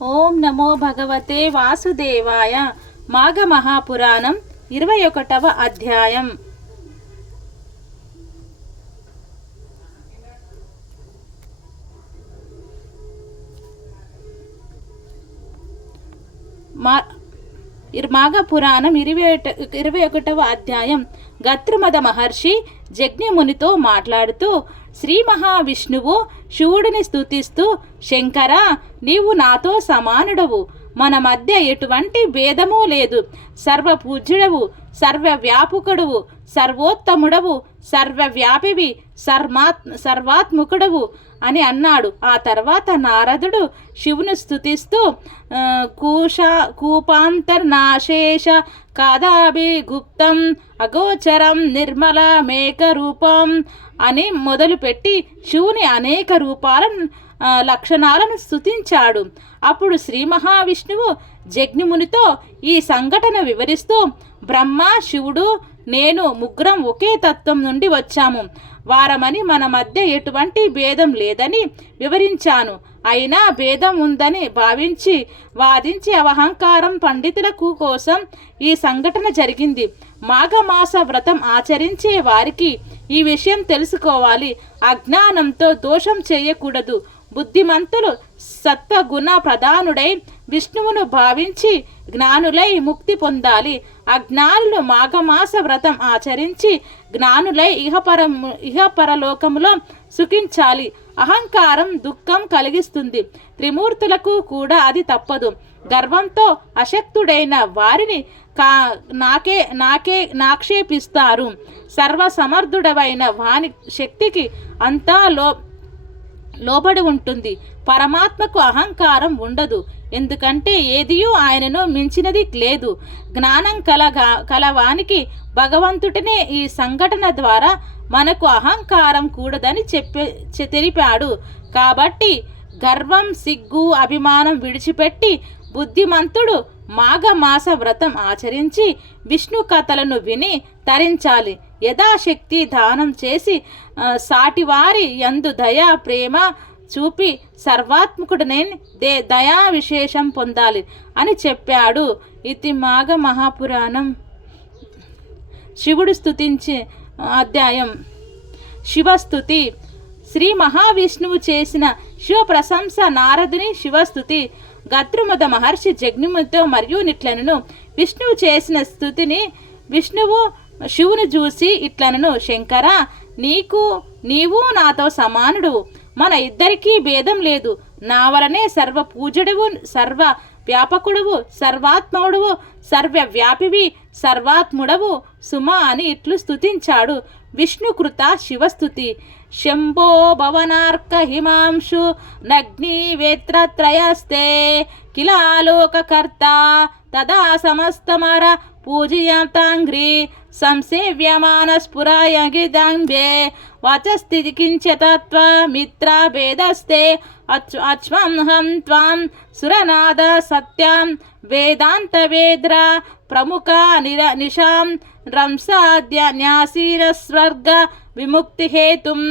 ఓం నమో భగవతే వాసుదేవాయ. మాఘ మహాపురాణం 21వ అధ్యాయం. మాఘపురాణం 21వ అధ్యాయం. గత్రుమద మహర్షి జజ్ఞమునితో మాట్లాడుతూ శ్రీ మహావిష్ణువు శివుడిని స్తుతిస్తూ, శంకరా, నీవు నాతో సమానుడవు, మన మధ్య ఎటువంటి భేదమూ లేదు, సర్వపూజ్యుడవు, సర్వవ్యాపకుడవు, సర్వోత్తముడవు, సర్వవ్యాపివి, సర్వాత్ముకుడవు అని అన్నాడు. ఆ తర్వాత నారదుడు శివుని స్తుతిస్తూ కూపాంతర్నాశేష కాదాభిగుప్తం అగోచరం నిర్మల మేక రూపం అని మొదలుపెట్టి శివుని అనేక లక్షణాలను స్తుతించాడు. అప్పుడు శ్రీ మహావిష్ణువు జజ్ఞమునితో ఈ సంఘటన వివరిస్తూ, బ్రహ్మ, శివుడు, నేను ముగ్గురం ఒకే తత్వం నుండి వచ్చాము. వారమని మన మధ్య ఎటువంటి భేదం లేదని వివరించాను. అయినా భేదం ఉందని వాదించి అవహంకారం పండితులకు కోసం ఈ సంఘటన జరిగింది. మాఘమాస వ్రతం ఆచరించే వారికి ఈ విషయం తెలుసుకోవాలి. అజ్ఞానంతో దోషం చేయకూడదు. బుద్ధిమంతులు సత్వగుణ ప్రధానుడై విష్ణువును భావించి జ్ఞానులై ముక్తి పొందాలి. అజ్ఞానులు మాఘమాస వ్రతం ఆచరించి జ్ఞానులై ఇహపరలోకములో సుఖించాలి. అహంకారం దుఃఖం కలిగిస్తుంది. త్రిమూర్తులకు కూడా అది తప్పదు. గర్వంతో అశక్తుడైన వారిని నాక్షేపిస్తారు. సర్వసమర్థుడవైన వాని శక్తికి అంతా లోబడి ఉంటుంది. పరమాత్మకు అహంకారం ఉండదు, ఎందుకంటే ఏదియూ ఆయనను మించినది లేదు. జ్ఞానం కలవానికి భగవంతుడినే ఈ సంఘటన ద్వారా మనకు అహంకారం కూడదని తెలిపాడు. కాబట్టి గర్వం, సిగ్గు, అభిమానం విడిచిపెట్టి బుద్ధిమంతుడు మాఘమాస వ్రతం ఆచరించి విష్ణు కథలను విని తరించాలి. యథాశక్తి దానం చేసి సాటివారి యందు దయా ప్రేమ చూపి సర్వాత్మకుడనే దయా విశేషం పొందాలి అని చెప్పాడు. ఇది మాఘ మహాపురాణం. శివుడు స్తుతించే అధ్యాయం. శివస్తుతి. శ్రీ మహావిష్ణువు చేసిన శివ ప్రశంస. నారదుని శివస్తుతి. గత్రుమద మహర్షి జజ్ఞమునితో మరియు నిట్లనను విష్ణువు చేసిన స్తుతిని విష్ణువు శివుని చూసి ఇట్లనను, శంకరా, నీవు నాతో సమానుడు, మన ఇద్దరికీ భేదం లేదు. నా వలనే సర్వ పూజుడువు, సర్వ వ్యాపకుడువు, సర్వాత్ముడువు, సర్వవ్యాపివి, సర్వాత్ముడవు సుమా అని ఇట్లు స్తుతించాడు. విష్ణుకృత శివస్తుతి. శంభో భవనార్క హిమాంశు నగ్ని వేత్రత్రయస్తే కిలాలోకకర్త తదా సమస్తమర పూజయాతాంగ్రి సంసేవ్యమాన స్ఫురాయగిదాంబే వచస్థితి కించతత్వ మిత్ర భేదస్తే అచ్వంహం త్వాం సురనాద సత్యాం వేదాంత వేద్ర ప్రముఖ నిశాం రంసాద్య న్యాసీర స్వర్గ విముక్తి హేతుం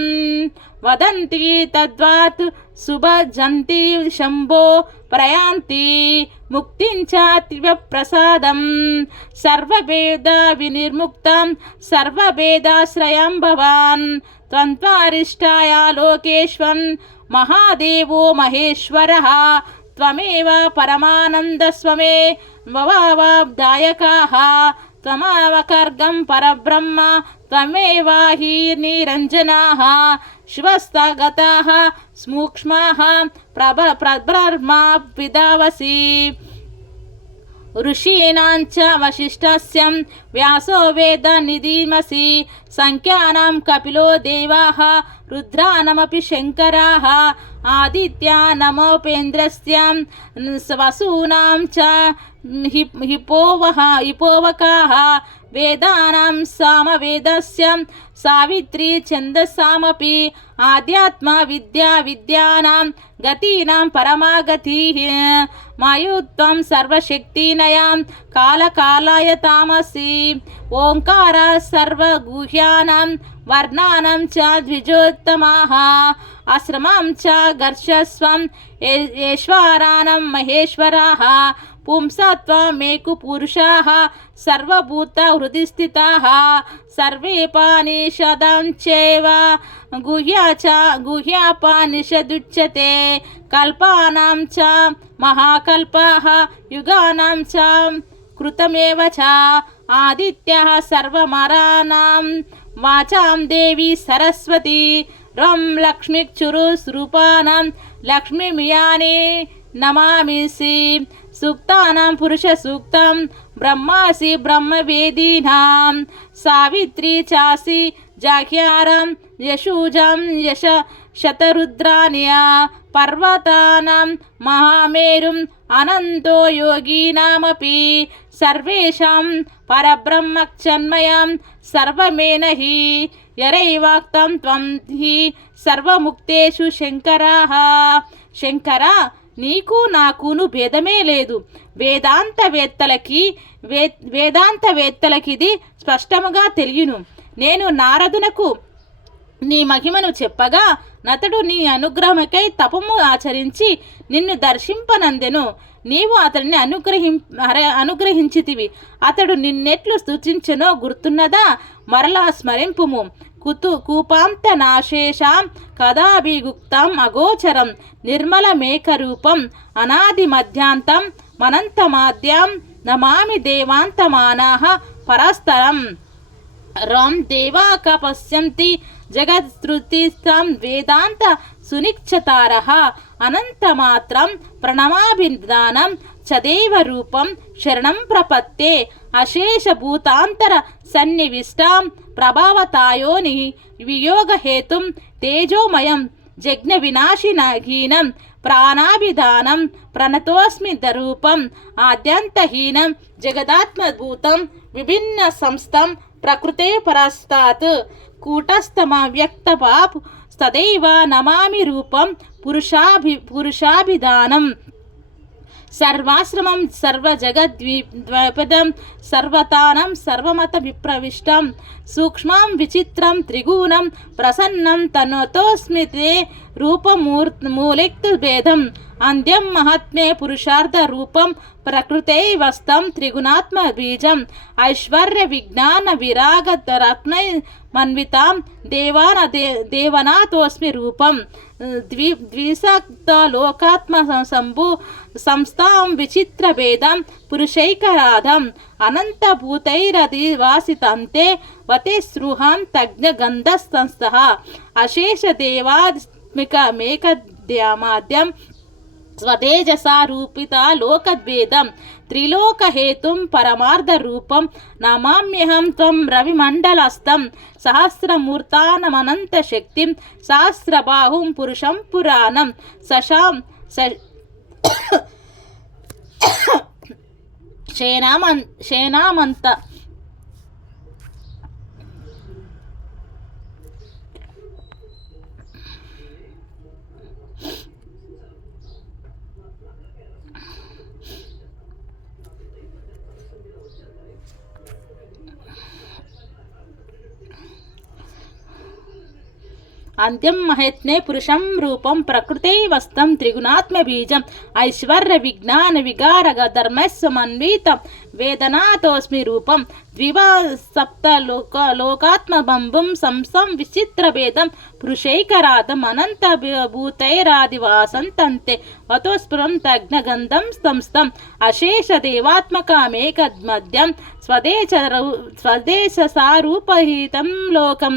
వదంతి తద్వాత్ సుభజంతి శంభో ప్రయాంతి ముక్తించాతివ ప్రసాదం సర్వభేద వినిర్ముక్తం సర్వభేదాశ్రయం భవాన్ త్వంత్వారిష్టాయ లోకేశ్వన్ మహాదేవో మహేశ్వరః త్వమేవ పరమానంద స్వమే భవాబ్దాయకాః త్వమవకర్గం పరబ్రహ్మ త్వమేవ హి నిరంజనాః శివస్తగతాః సూక్ష్మాః ప్రబ్రహ్మా విదావసి ఋషీణాంచ వశిష్ఠస్యం వ్యాసో వేద నిధిమసి సంఖ్యానాం కపిలో దేవాః రుద్రానమపి శంకరాః ఆదిత్యానమోపేంద్రస్యం వసూనాం చ హిపోవకాః వేదానాం సామవేదస్య సావిత్రీ ఛందసామపి ఆధ్యాత్మ విద్యానాం గతీనాం పరమాగతి మాయుత్వం సర్వశక్తినయాం కాలకాలాయ తామసి ఓంకార సర్వగుహ్యానాం వర్ణానాం చ ద్విజోత్తమాః ఆశ్రమం చ గర్షస్వం ఈశ్వరాణం మహేశ్వరాः పుంసత్వమేకు పురుషాः సర్వభూత హృది స్థితాः సర్వేపానిషదం చైవ గుహ్యాపానిషదుచ్యతే కల్పానాం చ మహాకల్పాः యుగానాం చ కృతమేవ చ ఆదిత్యः సర్వమరాణాం వాచాం దేవి సరస్వతి రం లక్ష్మీక్షురుస్రూపాణం లక్ష్మీమియాని నమామిసి సూక్తానాం పురుష సూక్తం బ్రహ్మాసి బ్రహ్మవేదీనాం సావిత్రి చాసి జాహ్యారం యశూజం యశ శతరుద్రాణ్య పర్వతానాం మహామేరుం అనంతో యోగీనామపి సర్వేషాం పరబ్రహ్మచన్మయం సర్వమేన హి యరైవాక్తం త్వం హి సర్వముక్తేషు శంకరాః. శంకర, నీకు నాకును భేదమే లేదు. వేదాంతవేత్తలకిది స్పష్టముగా తెలియను. నేను నారదునకు నీ మహిమను చెప్పగా నతడు నీ అనుగ్రహమకై తపము ఆచరించి నిన్ను దర్శింపనందెను. నీవు అతడిని అనుగ్రహించితివి. అతడు నిన్నెట్లు స్తుతించెనో గుర్తున్నదా? మరలా స్మరింపుము. కూపాంత నాశేషాం కదాభిగుప్తం అగోచరం నిర్మలమేకరూపం అనాది మధ్యాంతం మనంతమాద్యం నమామి దేవాంతమానాః పరస్తరం. రం దేవాక పశ్యంతి జగత్సృతిస్థం వేదాంత సునిశ్చతారః అనంతమాత్రం ప్రణమాభిధానం చదేవ రూపం శరణం ప్రపత్తే అశేషభూతాంతర సన్నివిష్టాం ప్రభావతాయోని వియోగహేతుం తేజోమయం జజ్ఞ వినాశినహీనం ప్రాణాభిధానం ప్రణతోస్మి దరూపం ఆద్యంతహీనం జగదాత్మభూతం విభిన్న సంస్థం ప్రకృతే పరస్తాత్ కూటస్థమవ్యక్తపాప్ తదైవ నమామి రూపం పురుషాభిధానం సర్వాశ్రమం సర్వజగద్విపదం సర్వతానం సర్వమత విప్రవిష్టం సూక్ష్మం విచిత్రం త్రిగుణం ప్రసన్నం తనతోస్మి తే రూపమూలెక్తు భేదం అంద్యం మహాత్మ్యే పురుషార్థ రూపం ప్రకృతైవస్తం త్రిగుణాత్మ బీజం ఐశ్వర్య విజ్ఞాన విరాగరత్నై మన్వితాం దేవనాథోస్మి రూపం ద్విసక్త లోకాత్మ సంభూ సంస్థాం విచిత్ర భేదం పురుషైకరాధం అనంతభూతైరధివాసితంతే వతే సృహం తజ్ఞ గంధస్థంస్థః అశేష దేవాత్మికమేకద్యామాద్యం స్వతేజసారూపిత లోకద్వేదం త్రిలోకహేతుం పరమార్థరూపం నమామ్యహం త్వం రవిమండలస్థం సహస్రమూర్తానమనంత శక్తిం సహస్రబాహుం పురుషం పురాణం శేనామంత అంత్యం మహత్నే పురుషం రూపం ప్రకృతైవస్తం త్రిగుణాత్మ బీజం ఐశ్వర్య విజ్ఞాన విగారగ ధర్మస్వమన్వితం వేదనాథోస్మి రూపం ద్వివసప్త లోకాత్మబంబుం సంసం విచిత్రభేదం పురుషైకరాధం అనంత భూతైరాదివాసంతంతే వతోస్ఫురం తజ్ఞగంధం సంస్థం అశేష దేవాత్మకమేకమద్యం స్వదేశసారూపహితం లోకం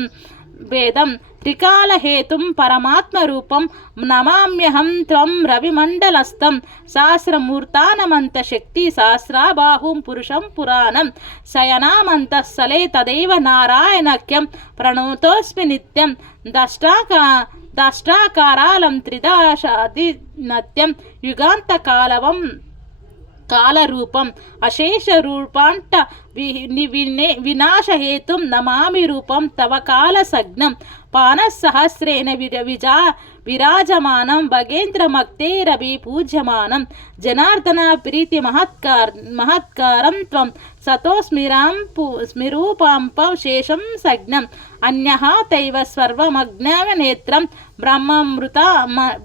వేదం త్రికాలహేతుం పరమాత్మరూపం నమామ్యహం త్వం రవిమండలస్థం సహస్రమూర్తానమంత శక్తి సహస్రాబాహుం పురుషం పురాణం శయనామంతఃస్థలే తదైవ నారాయణఖ్యం ప్రణతోస్మి నిత్యం దష్టాకారాలం త్రిదశాదినత్యం యుగాంతకాలవం కాలరూపం అశేష రూపాంట వినాశహేతుం నమామి రూపం తవ కాల సగ్నం పానసహస్రేణ విరాజమానం భగేంద్రమక్తేరవి పూజ్యమానం జనార్దన ప్రీతి మహత్కారం త్వం సతో స్మిరూపాంప శేషం సజ్ఞం అన్యః తైవ స్వర్వమజ్ఞాననేత్రం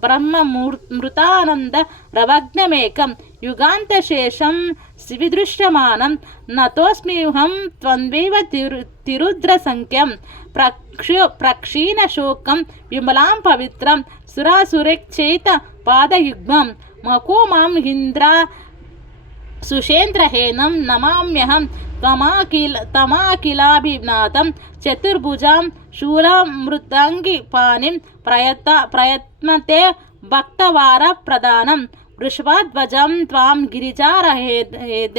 బ్రహ్మమృతానంద రవజ్ఞమేకం యుగాంతశేషం విదృశ్యమానం నతోస్మ్యూహం త్వంవేవ తిరుద్రసంఖ్యం ప్రక్షీణశోకం విమలాం పవిత్రం సురాసురేక్షేత పాదయుగ్మం మకో మాం ఇంద్ర సుషేంద్రహేనం నమామ్యహం తమాకిలాభినాథం చతుర్భుజాం శూలమృతంగి పానిం ప్రయత్నతే భక్తవార ప్రదానం వృషభధ్వజం త్వాం గిరిజారహే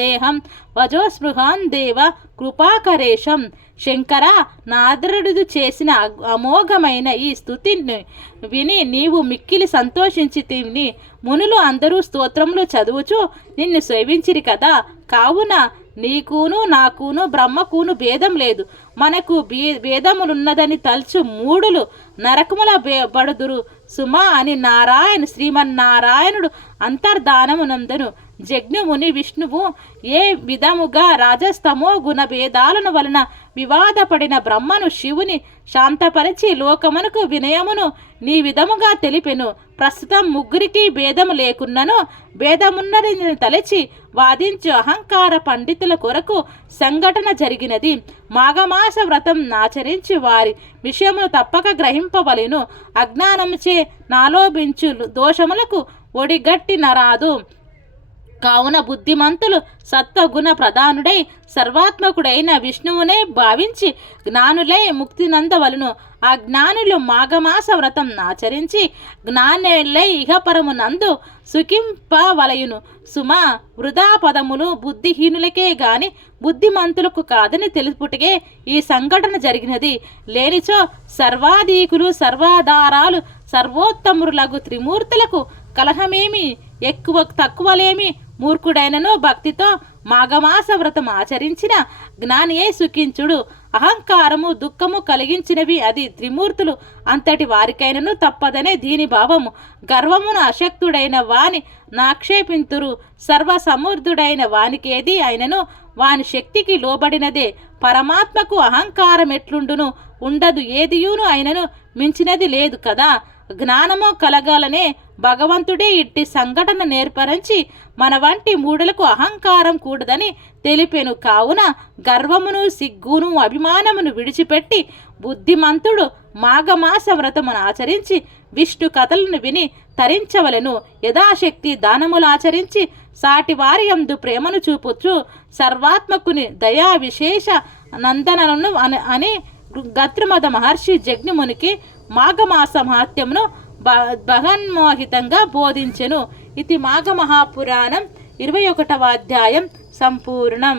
దేహం వజోస్పృహాన్ దేవ కృపాకరేశం. శంకర, నారదుడు చేసిన అమోఘమైన ఈ స్తుతిని విని నీవు మిక్కిలి సంతోషించి తిని మునులు అందరూ స్తోత్రములు చదువుచు నిన్ను సేవించిరి కదా. కావున నీకును నాకును బ్రహ్మకును భేదం లేదు. మనకు భేదములున్నదని తలుచు మూడులు నరకముల బడుదురు సుమా అని శ్రీమన్నారాయణుడు అంతర్ధానమునందను జజ్ఞముని విష్ణువు ఏ విధముగా రాజస్తమో గుణ భేదాలను వలన వివాదపడిన బ్రహ్మను శివుని శాంతపరిచి లోకమునకు వినయమును నీ విధముగా తెలిపెను. ప్రస్తుతం ముగ్గురికి భేదము లేకున్నను భేదమున్నది తలచి వాదించు అహంకార పండితుల కొరకు సంఘటన జరిగినది. మాఘమాస వ్రతం ఆచరించి వారి విషయమును తప్పక గ్రహింపవలెను. అజ్ఞానముచే నాలోభించు దోషములకు ఒడిగట్టి నరాదు. కావున బుద్ధిమంతులు సత్వగుణ ప్రధానుడై సర్వాత్మకుడైన విష్ణువునే భావించి జ్ఞానులై ముక్తి నందవలను. ఆ జ్ఞానులు మాఘమాస వ్రతం ఆచరించి జ్ఞానులై ఇహపరమునందు సుఖింపవలయును. సుమా, వృధా పదములు బుద్ధిహీనులకే గాని బుద్ధిమంతులకు కాదని తెలుపుటకే ఈ సంఘటన జరిగినది. లేనిచో సర్వాధీకులు సర్వాధారాలు సర్వోత్తములగు త్రిమూర్తులకు కలహమేమి ఎక్కువ తక్కువలేమి. మూర్ఖుడైనను భక్తితో మాఘమాస వ్రతం ఆచరించిన జ్ఞానియే సుఖించుడు. అహంకారము దుఃఖము కలిగించినవి అది త్రిమూర్తులు అంతటి వారికైనను తప్పదనే దీని భావము. గర్వమును అశక్తుడైన వాని నాక్షేపింతురు. సర్వసమృద్ధుడైన వానికేది అయినను వాని శక్తికి లోబడినదే. పరమాత్మకు అహంకారం ఎట్లుండును? ఉండదు. ఏదియును అయినను మించినది లేదు కదా. జ్ఞానము కలగాలనే భగవంతుడే ఇట్టి సంఘటన నేర్పరించి మన వంటి మూడులకు అహంకారం కూడదని తెలిపెను. కావున గర్వమును సిగ్గును అభిమానమును విడిచిపెట్టి బుద్ధిమంతుడు మాఘమాస వ్రతమును ఆచరించి విష్ణు కథలను విని తరించవలెను. యథాశక్తి దానములు ఆచరించి సాటి వారి యందు ప్రేమను చూపుచు సర్వాత్మకుని దయా విశేష నందనను అని గత్రిమద మహర్షి జజ్ఞమునికి మాఘమాస మహాత్మ్యమును బహన్మోహితంగా బోధించెను. ఇది మాఘ మహాపురాణం 21వ అధ్యాయం సంపూర్ణం.